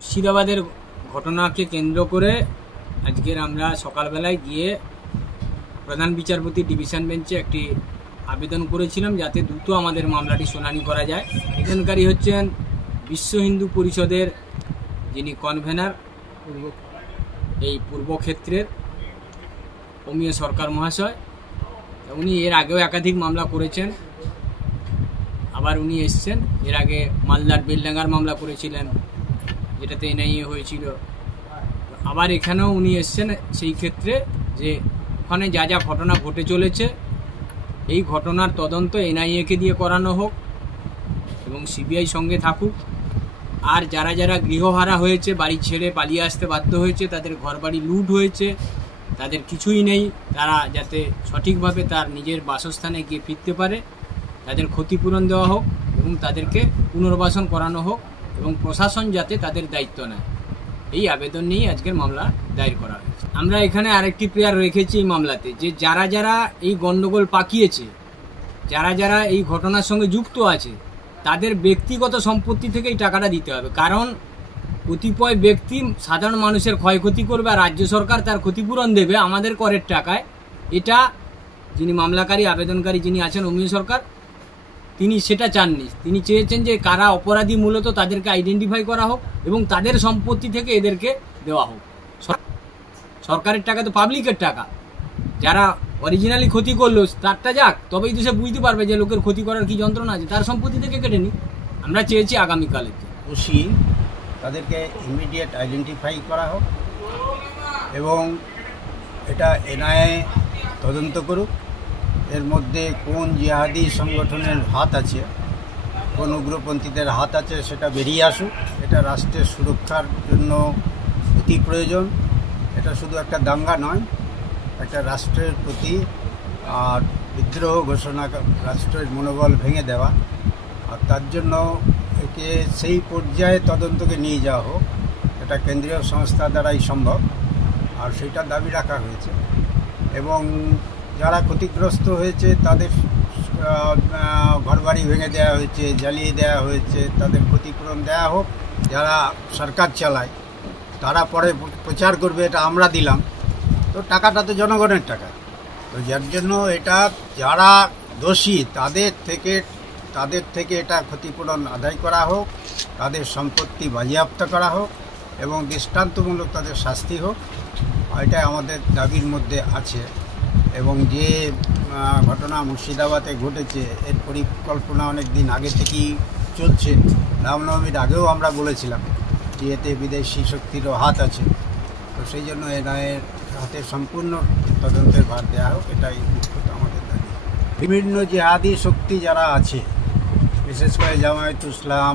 মুর্শিদাবাদের ঘটনাকে কেন্দ্র করে আজকের আমরা সকালবেলায় গিয়ে প্রধান বিচারপতি ডিভিশন বেঞ্চে একটি আবেদন করেছিলাম যাতে দ্রুত আমাদের মামলাটি শুনানি করা যায়। আবেদনকারী হচ্ছেন বিশ্ব হিন্দু পরিষদের যিনি কনভেনার এই পূর্বক্ষেত্রের অমিয় সরকার মহাশয়। উনি এর আগেও একাধিক মামলা করেছেন, আবার উনি এসছেন। এর আগে মালদার বেলডাঙ্গার মামলা করেছিলেন যেটাতে এনআইএ হয়েছিল। আবার এখানেও উনি এসছেন সেই ক্ষেত্রে যে ওখানে যা যা ঘটনা ঘটে চলেছে এই ঘটনার তদন্ত এনআইএকে দিয়ে করানো হোক এবং সিবিআই সঙ্গে থাকুক। আর যারা যারা গৃহহারা হয়েছে, বাড়ি ছেড়ে পালিয়ে আসতে বাধ্য হয়েছে, তাদের ঘরবাড়ি লুট হয়েছে, তাদের কিছুই নেই, তারা যাতে সঠিকভাবে তার নিজের বাসস্থানে গিয়ে ফিরতে পারে, তাদের ক্ষতিপূরণ দেওয়া হোক এবং তাদেরকে পুনর্বাসন করানো হোক এবং প্রশাসন যাতে তাদের দায়িত্ব নেয়, এই আবেদন নিয়েই আজকের মামলা দায়ের করা হয়েছে। আমরা এখানে আরেকটি প্রেয়ার রেখেছি এই মামলাতে, যে যারা যারা এই গণ্ডগোল পাকিয়েছে, যারা যারা এই ঘটনার সঙ্গে যুক্ত আছে, তাদের ব্যক্তিগত সম্পত্তি থেকে এই টাকাটা দিতে হবে। কারণ কতিপয় ব্যক্তি সাধারণ মানুষের ক্ষয়ক্ষতি করবে আর রাজ্য সরকার তার ক্ষতিপূরণ দেবে আমাদের করের টাকায়। এটা যিনি মামলাকারী আবেদনকারী যিনি আছেন অমিয় সরকার, তিনি সেটা চাননি। তিনি চেয়েছেন যে কারা অপরাধী মূলত তাদেরকে আইডেন্টিফাই করা হোক এবং তাদের সম্পত্তি থেকে এদেরকে দেওয়া হোক। সরকারের টাকা তো পাবলিকের টাকা, যারা অরিজিনালি ক্ষতি করলো তারটা যাক, তবেই তো সে বুঝতে পারবে যে লোকের ক্ষতি করার কি যন্ত্রণা আছে। তার সম্পত্তি থেকে কেটে নি। আমরা চেয়েছি আগামীকালে খুশি তাদেরকে ইমিডিয়েট আইডেন্টিফাই করা হোক এবং এটা এনআইএ তদন্ত করুক। এর মধ্যে কোন জিহাদি সংগঠনের হাত আছে, কোন উগ্রপন্থীদের হাত আছে, সেটা বেরিয়ে আসুক। এটা রাষ্ট্রের সুরক্ষার জন্য অতি প্রয়োজন। এটা শুধু একটা দাঙ্গা নয়, একটা রাষ্ট্রের প্রতি আর বিদ্রোহ ঘোষণা, রাষ্ট্রের মনোবল ভেঙে দেওয়া। আর তার জন্য একে সেই পর্যায়ে তদন্তকে নিয়ে যাওয়া হোক। এটা কেন্দ্রীয় সংস্থা দ্বারাই সম্ভব, আর সেটা দাবি রাখা হয়েছে। এবং যারা ক্ষতিগ্রস্ত হয়েছে তাদের ঘরবাড়ি ভেঙে দেওয়া হয়েছে, জ্বালিয়ে দেওয়া হয়েছে, তাদের ক্ষতিপূরণ দেওয়া হোক। যারা সরকার চালায় তারা পরে প্রচার করবে এটা আমরা দিলাম, তো টাকাটা তো জনগণের টাকা। তো যার জন্য এটা যারা দোষী তাদের থেকে এটা ক্ষতিপূরণ আদায় করা হোক, তাদের সম্পত্তি বাজেয়াপ্ত করা হোক এবং দৃষ্টান্তমূলক তাদের শাস্তি হোক। এটা আমাদের দাবির মধ্যে আছে। এবং যে ঘটনা মুর্শিদাবাদে ঘটেছে এর পরিকল্পনা অনেক দিন আগে থেকেই চলছে। রামনবমীর আগেও আমরা বলেছিলাম যে এতে বিদেশি শক্তিরও হাত আছে। তো সেই জন্য এনআইএর হাতে সম্পূর্ণ তদন্তের ভার দেওয়া হোক, এটাই মুখ্যত আমাদের দাবি। বিভিন্ন জিহাদি শক্তি যারা আছে, বিশেষ করে জামায়াত ইসলাম,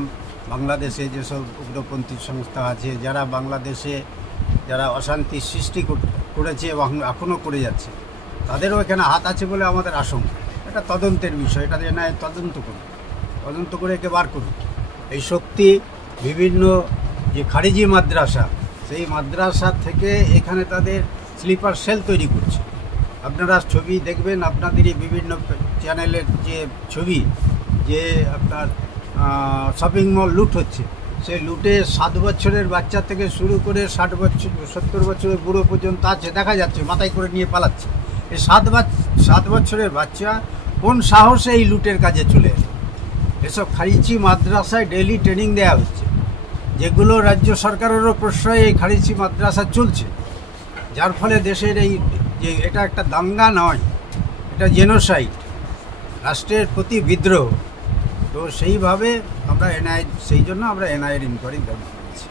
বাংলাদেশে যেসব উগ্রপন্থী সংস্থা আছে, যারা বাংলাদেশে যারা অশান্তি সৃষ্টি করেছে এবং এখনও করে যাচ্ছে, তাদেরও এখানে হাত আছে বলে আমাদের আশঙ্কা। এটা তদন্তের বিষয়, এটা এনআইএ তদন্ত করে একে বার করুক। এই শক্তি বিভিন্ন যে খারিজি মাদ্রাসা, সেই মাদ্রাসা থেকে এখানে তাদের স্লিপার সেল তৈরি করছে। আপনারা ছবি দেখবেন, আপনাদেরই বিভিন্ন চ্যানেলের যে ছবি, যে আপনার শপিং মল লুট হচ্ছে, সেই লুটে 7 বছরের বাচ্চা থেকে শুরু করে 60 বছর 70 বছরের বুড়ো পর্যন্ত আছে, দেখা যাচ্ছে মাথায় করে নিয়ে পালাচ্ছে। এই 7 বছরের বাচ্চা কোন সাহসে এই লুটের কাজে চলে এলো? এসব খারিজি মাদ্রাসায় ডেইলি ট্রেনিং দেওয়া হচ্ছে, যেগুলো রাজ্য সরকারেরও প্রশ্রয়ে এই খারিজি মাদ্রাসা চলছে। যার ফলে দেশের এই যে এটা একটা দাঙ্গা নয়, এটা জেনোসাইড, রাষ্ট্রের প্রতি বিদ্রোহ। তো সেইভাবে আমরা সেই জন্য আমরা এনআইএর ইনকোয়ারি দাবি করেছি।